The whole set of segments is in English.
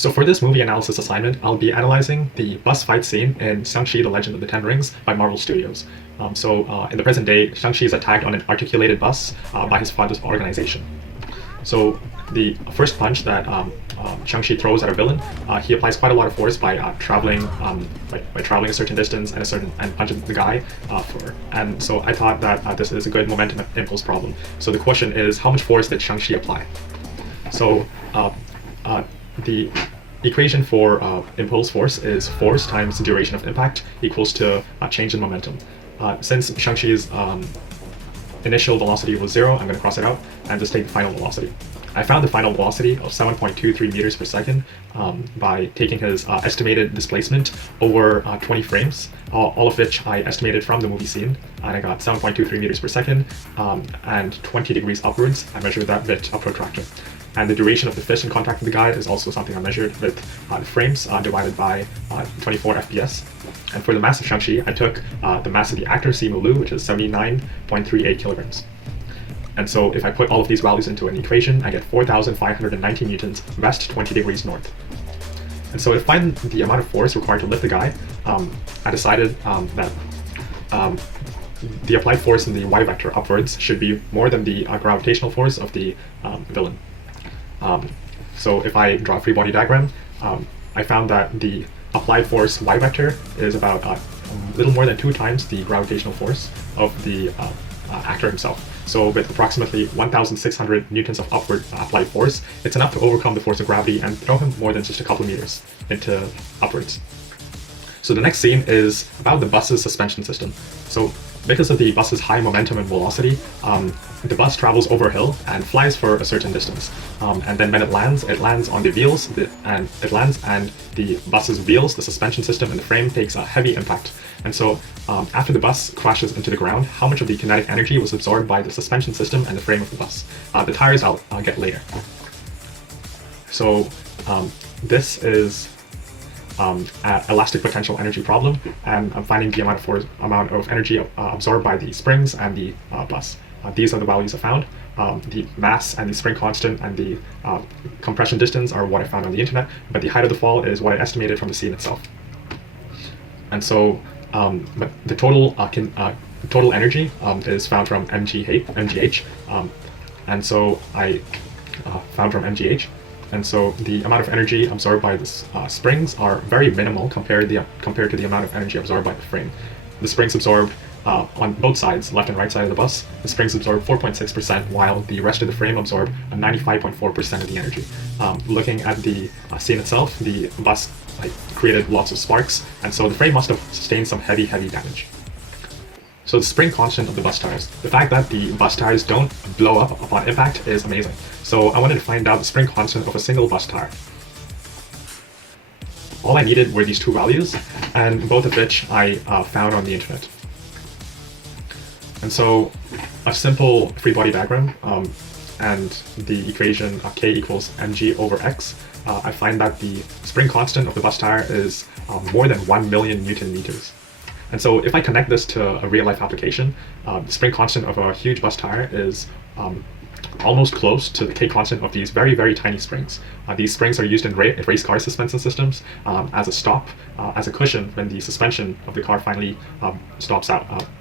So for this movie analysis assignment, I'll be analyzing the bus fight scene in Shang-Chi: The Legend of the Ten Rings by Marvel Studios. In the present day, Shang-Chi is attacked on an articulated bus by his father's organization. So the first punch that Shang-Chi throws at a villain, he applies quite a lot of force by traveling a certain distance and punching the guy and so I thought that this is a good momentum impulse problem. So the question is, how much force did Shang-Chi apply? So the equation for impulse force is force times the duration of impact equals to change in momentum. Since Shang-Chi's initial velocity was 0, I'm going to cross it out and just take the final velocity. I found the final velocity of 7.23 meters per second by taking his estimated displacement over 20 frames, all of which I estimated from the movie scene, and I got 7.23 meters per second and 20 degrees upwards. I measured that with a protractor. And the duration of the fist in contact with the guy is also something I measured with the frames divided by 24 FPS. And for the mass of Shang-Chi, I took the mass of the actor Simu Liu, which is 79.38 kilograms. And so if I put all of these values into an equation, I get 4,590 newtons west, 20 degrees north. And so to find the amount of force required to lift the guy, I decided that the applied force in the y vector upwards should be more than the gravitational force of the villain. So if I draw a free body diagram, I found that the applied force y vector is about a little more than 2 times the gravitational force of the actor himself. So with approximately 1,600 newtons of upward applied force, it's enough to overcome the force of gravity and throw him more than just a couple meters into upwards. So the next scene is about the bus's suspension system. So because of the bus's high momentum and velocity, the bus travels over a hill and flies for a certain distance. And then when it lands on the wheels, and the bus's wheels, the suspension system, and the frame takes a heavy impact. And so after the bus crashes into the ground, how much of the kinetic energy was absorbed by the suspension system and the frame of the bus? The tires I'll get later. So this is an elastic potential energy problem, and I'm finding the amount of energy absorbed by the springs and the bus. These are the values I found. The mass and the spring constant and the compression distance are what I found on the internet, but the height of the fall is what I estimated from the scene itself. And so, but the total energy is found from MGH, and so I found from MGH. And so the amount of energy absorbed by the springs are very minimal compared to the amount of energy absorbed by the frame. The springs absorbed on both sides, left and right side of the bus, the springs absorb 4.6%, while the rest of the frame absorbed 95.4% of the energy. Looking at the scene itself, the bus created lots of sparks, and so the frame must have sustained some heavy damage. So the spring constant of the bus tires. The fact that the bus tires don't blow up upon impact is amazing. So I wanted to find out the spring constant of a single bus tire. All I needed were these 2 values, and both of which I found on the internet. And so a simple free body diagram and the equation k equals mg over x, I find that the spring constant of the bus tire is more than 1 million Newton meters. And so if I connect this to a real-life application, the spring constant of a huge bus tire is almost close to the k constant of these very tiny springs. These springs are used in race car suspension systems as a stop, as a cushion when the suspension of the car finally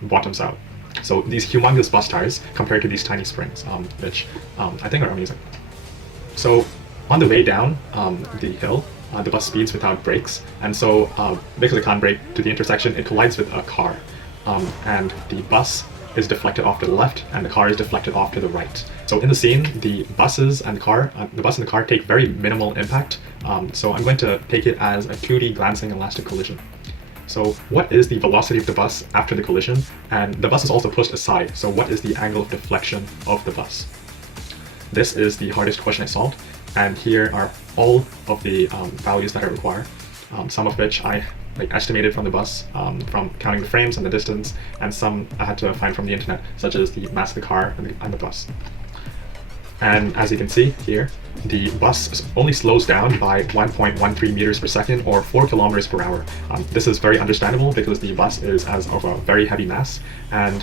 bottoms out. So these humongous bus tires compared to these tiny springs, which I think are amazing. So on the way down the hill, the bus speeds without brakes, and so because it can't brake to the intersection, it collides with a car, and the bus is deflected off to the left, and the car is deflected off to the right. So in the scene, the bus and the car take very minimal impact. So I'm going to take it as a 2D glancing elastic collision. So what is the velocity of the bus after the collision? And the bus is also pushed aside, so what is the angle of deflection of the bus? This is the hardest question I solved, and here are all of the values that I require, some of which I estimated from the bus, from counting the frames and the distance, and some I had to find from the internet, such as the mass of the car and the bus. And as you can see here, the bus only slows down by 1.13 meters per second, or 4 kilometers per hour. This is very understandable because the bus is of a very heavy mass, and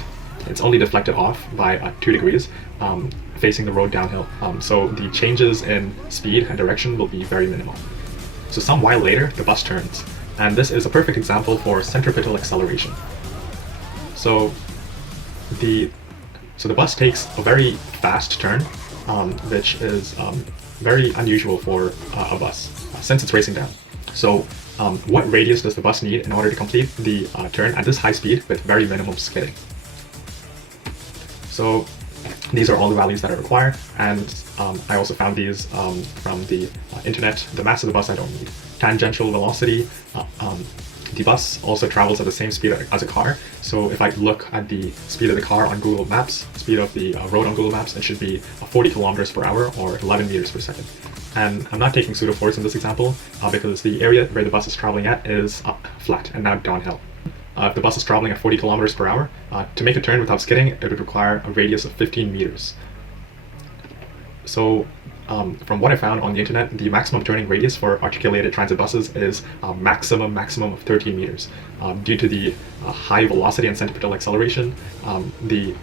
it's only deflected off by 2 degrees facing the road downhill. So the changes in speed and direction will be very minimal. So some while later, the bus turns. And this is a perfect example for centripetal acceleration. So the bus takes a very fast turn, which is very unusual for a bus since it's racing down. So what radius does the bus need in order to complete the turn at this high speed with very minimum skidding? So these are all the values that I require, and I also found these from the internet. The mass of the bus I don't need. Tangential velocity, the bus also travels at the same speed as a car. So if I look at the speed of the car on Google Maps, speed of the road on Google Maps, it should be 40 kilometers per hour or 11 meters per second. And I'm not taking pseudo-force in this example because the area where the bus is traveling at is flat and not downhill. If the bus is traveling at 40 kilometers per hour, to make a turn without skidding, it would require a radius of 15 meters. So from what I found on the internet, the maximum turning radius for articulated transit buses is maximum of 13 meters. Due to the high velocity and centripetal acceleration, the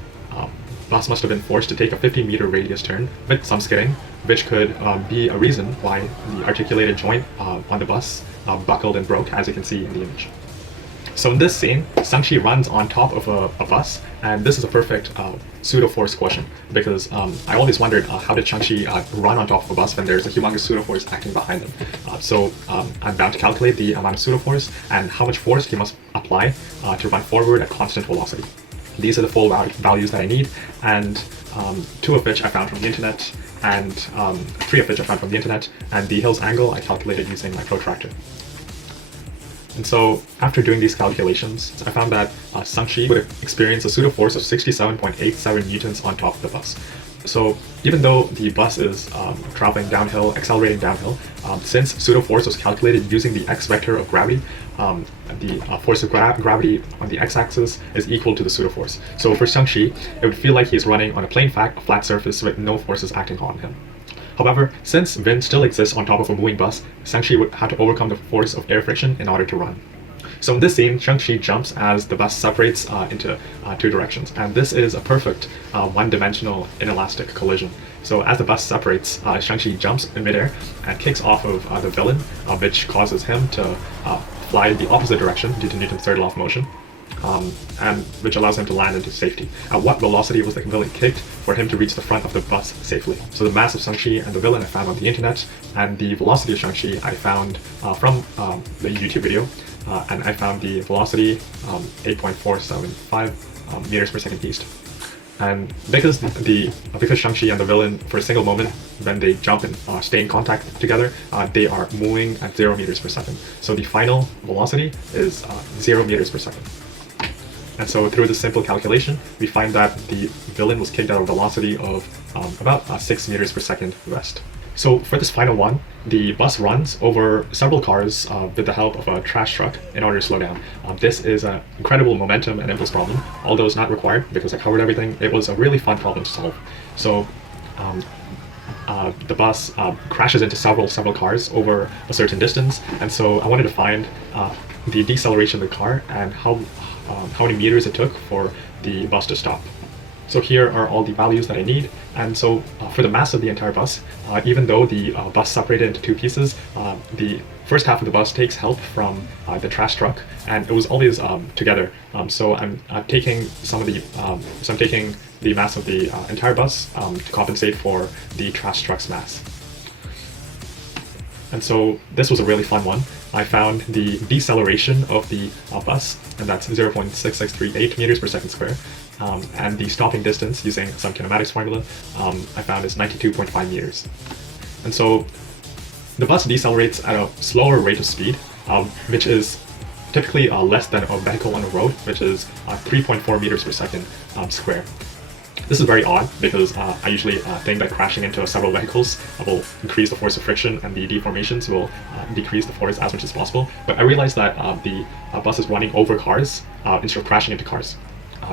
bus must have been forced to take a 15-meter radius turn with some skidding, which could be a reason why the articulated joint on the bus buckled and broke, as you can see in the image. So in this scene, Shang runs on top of a bus, and this is a perfect pseudo-force question, because I always wondered how did Shang run on top of a bus when there's a humongous pseudo-force acting behind him. So I'm bound to calculate the amount of pseudo-force and how much force he must apply to run forward at constant velocity. These are the full values that I need, and 2 of which I found from the internet, and 3 of which I found from the internet, and the hill's angle I calculated using my protractor. And so after doing these calculations, I found that Shang would experience a pseudo-force of 67.87 newtons on top of the bus. So even though the bus is traveling downhill, accelerating downhill, since pseudo-force was calculated using the x-vector of gravity, the force of gravity on the x-axis is equal to the pseudo-force. So for Shang, it would feel like he's running on a plain flat surface with no forces acting on him. However, since wind still exists on top of a moving bus, Shang would have to overcome the force of air friction in order to run. So in this scene, Shang jumps as the bus separates into 2 directions, and this is a perfect one-dimensional inelastic collision. So as the bus separates, Shang jumps in midair and kicks off of the villain, which causes him to fly the opposite direction due to Newton's third law of motion. And which allows him to land into safety. At what velocity was the villain kicked for him to reach the front of the bus safely? So the mass of Shang and the villain I found on the internet, and the velocity of Shang I found from the YouTube video, and I found the velocity 8.475 meters per second east. And because Shang and the villain, for a single moment, when they jump and stay in contact together, they are moving at 0 meters per second. So the final velocity is 0 meters per second. And so through this simple calculation, we find that the villain was kicked at a velocity of about 6 meters per second west. So for this final one, the bus runs over several cars with the help of a trash truck in order to slow down. This is an incredible momentum and impulse problem, although it's not required because I covered everything. It was a really fun problem to solve. So the bus crashes into several cars over a certain distance, and so I wanted to find the deceleration of the car and how many meters it took for the bus to stop. So here are all the values that I need, and so for the mass of the entire bus, even though the bus separated into 2 pieces, the first half of the bus takes help from the trash truck, and it was always together. So I'm taking I'm taking the mass of the entire bus to compensate for the trash truck's mass. And so this was a really fun one. I found the deceleration of the bus, and that's 0.6638 meters per second square. And the stopping distance using some kinematics formula I found is 92.5 meters. And so the bus decelerates at a slower rate of speed, which is typically less than a vehicle on a road, which is 3.4 meters per second square. This is very odd because I usually think that crashing into several vehicles will increase the force of friction and the deformations will decrease the force as much as possible. But I realized that the bus is running over cars instead of crashing into cars.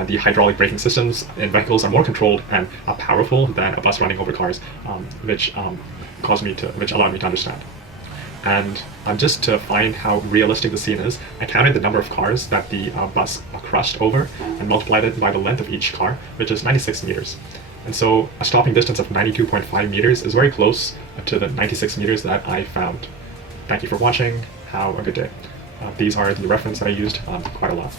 The hydraulic braking systems in vehicles are more controlled and powerful than a bus running over cars, which allowed me to understand. And just to find how realistic the scene is, I counted the number of cars that the bus crushed over and multiplied it by the length of each car, which is 96 meters. And so a stopping distance of 92.5 meters is very close to the 96 meters that I found. Thank you for watching. Have a good day. These are the reference that I used quite a lot.